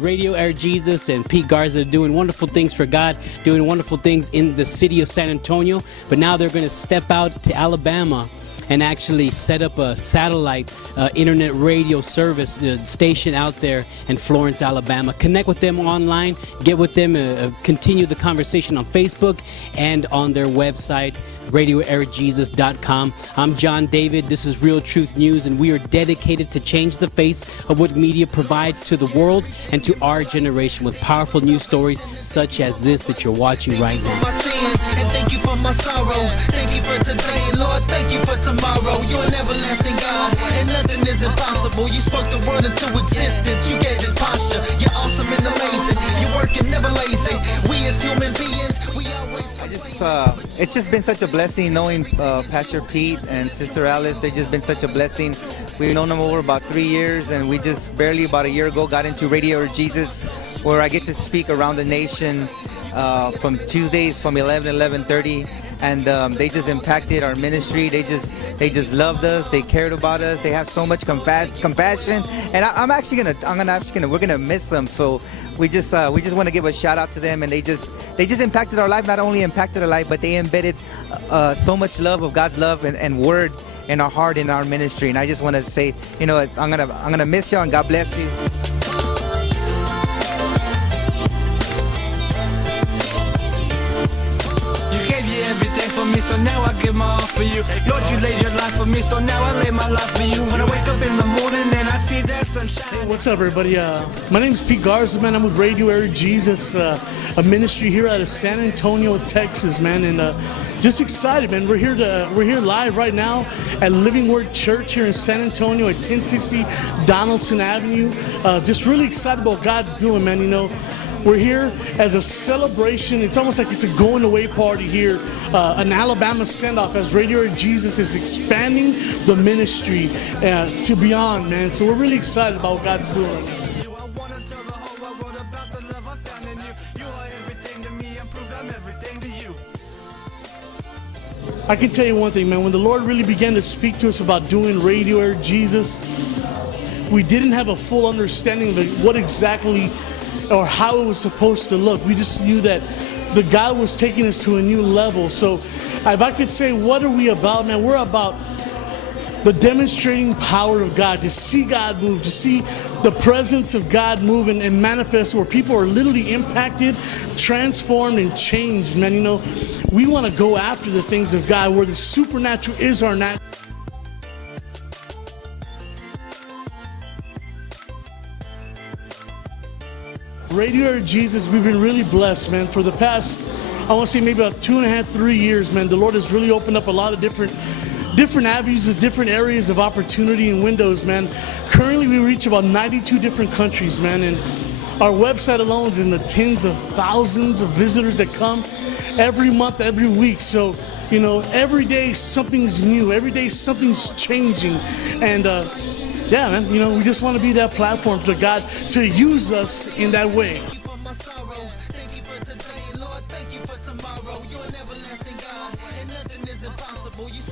Radio Air Jesus and Pete Garza doing wonderful things for God, doing wonderful things in the city of San Antonio. But now they're going to step out to Alabama and actually set up a satellite internet radio service station out there in Florence, Alabama. Connect with them online, get with them, continue the conversation on Facebook and on their website, radioairjesus.com. I'm John David. This is Real Truth News, and we are dedicated to change the face of what media provides to the world and to our generation with powerful news stories such as this that you're watching right now. Thank you for my sorrow. Thank you for today, Lord. Thank you for tomorrow. You're an everlasting God, and nothing is impossible. You spoke the word into existence. You gave it posture. You're awesome and amazing. You're working, never lazy. We as human beings, we always. It's just been such a blessing knowing Pastor Pete and Sister Alice. They've just been such a blessing. We've known them over about 3 years, and we just barely about a year ago got into Radio Jesus, where I get to speak around the nation from Tuesdays from 11 to 11:30, and they just impacted our ministry. They just loved us. They cared about us. They have so much compassion, and we're gonna miss them. So we just want to give a shout out to them, and they just impacted our life. Not only impacted our life, but they embedded so much love of God's love and word in our heart, in our ministry. And I just want to say, I'm gonna miss y'all, and God bless you. Everything for me, so now I give my all for you. Lord, you laid your life for me, so now I lay my life for you. When I wake up in the morning and I see that sunshine. Hey, what's up, everybody? My name's Pete Garza, man. I'm with Radio Air Jesus, a ministry here out of San Antonio, Texas, man. And just excited, man. We're here live right now at Living Word Church here in San Antonio at 1060 Donaldson Avenue. Just really excited about what God's doing, man. We're here as a celebration. It's almost like it's a going away party here, an Alabama send-off as Radio Air Jesus is expanding the ministry to beyond, man. So we're really excited about what God's doing. I can tell you one thing, man. When the Lord really began to speak to us about doing Radio Air Jesus, we didn't have a full understanding of what exactly or how it was supposed to look. We just knew that the God was taking us to a new level. So if I could say, what are we about, man? We're about the demonstrating power of God, to see God move, to see the presence of God move and manifest where people are literally impacted, transformed, and changed, man. We want to go after the things of God where the supernatural is our natural. Radio Air Jesus, we've been really blessed, man. For the past, I want to say maybe about 2.5, 3 years, man, the Lord has really opened up a lot of different avenues, different areas of opportunity and windows, man. Currently, we reach about 92 different countries, man, and our website alone is in the tens of thousands of visitors that come every month, every week. So, every day something's new, every day something's changing, and yeah, man, we just want to be that platform for God to use us in that way.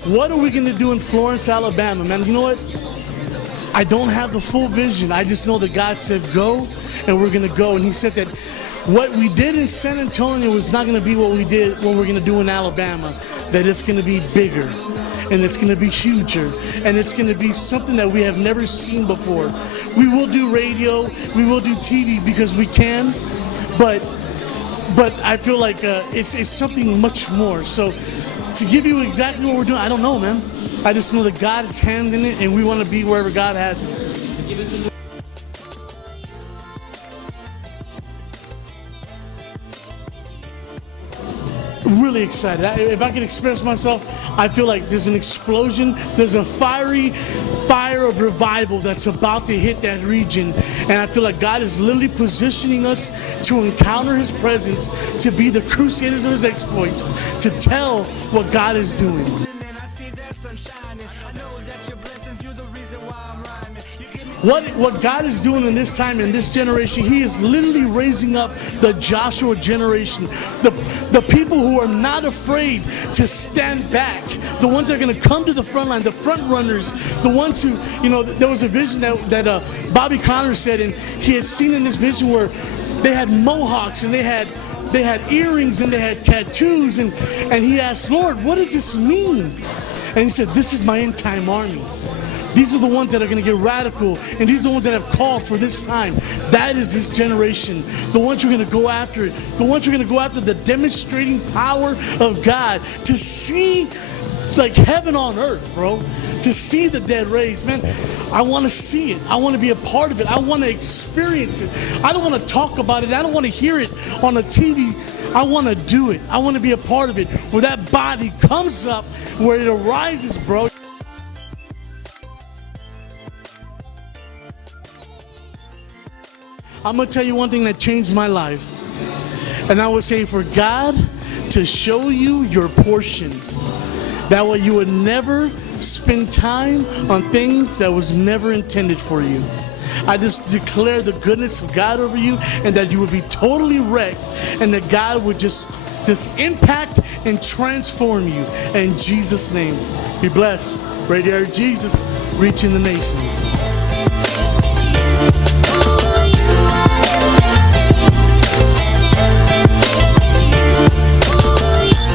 What are we going to do in Florence, Alabama, man? You know what? I don't have the full vision. I just know that God said go, and we're going to go. And he said that what we did in San Antonio is not going to be what we're going to do in Alabama, that it's going to be bigger. And it's going to be huger, and it's going to be something that we have never seen before. We will do radio, we will do TV because we can, but I feel like it's something much more. So to give you exactly what we're doing, I don't know, man. I just know that God is handling it, and we want to be wherever God has us. Really excited. If I can express myself, I feel like there's an explosion. There's a fire of revival that's about to hit that region. And I feel like God is literally positioning us to encounter his presence, to be the crusaders of his exploits, to tell what God is doing. what God is doing in this time, in this generation, He is literally raising up the Joshua generation, the people who are not afraid to stand back, the ones that are going to come to the front line, the front runners, the ones who, there was a vision that Bobby Connor said, and he had seen in this vision where they had mohawks and they had earrings and they had tattoos, and he asked, Lord, what does this mean? And he said, this is my end time army. These are the ones that are going to get radical, and these are the ones that have called for this time. That is this generation. The ones who are going to go after it. The ones who are going to go after the demonstrating power of God to see like heaven on earth, bro. To see the dead raised, man. I want to see it. I want to be a part of it. I want to experience it. I don't want to talk about it. I don't want to hear it on the TV. I want to do it. I want to be a part of it. Where that body comes up, where it arises, bro. I'm going to tell you one thing that changed my life. And I would say for God to show you your portion. That way you would never spend time on things that was never intended for you. I just declare the goodness of God over you, and that you would be totally wrecked, and that God would just impact and transform you. In Jesus' name, be blessed. Radio Jesus, reaching the nations.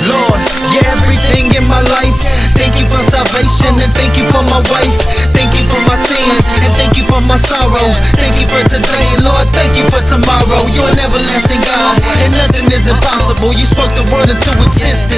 Lord, you're everything in my life. Thank you for salvation, and thank you for my wife. Thank you for my sins, and thank you for my sorrow. Thank you for today, Lord, thank you for tomorrow. You're an everlasting God, and nothing is impossible. You spoke the word into existence.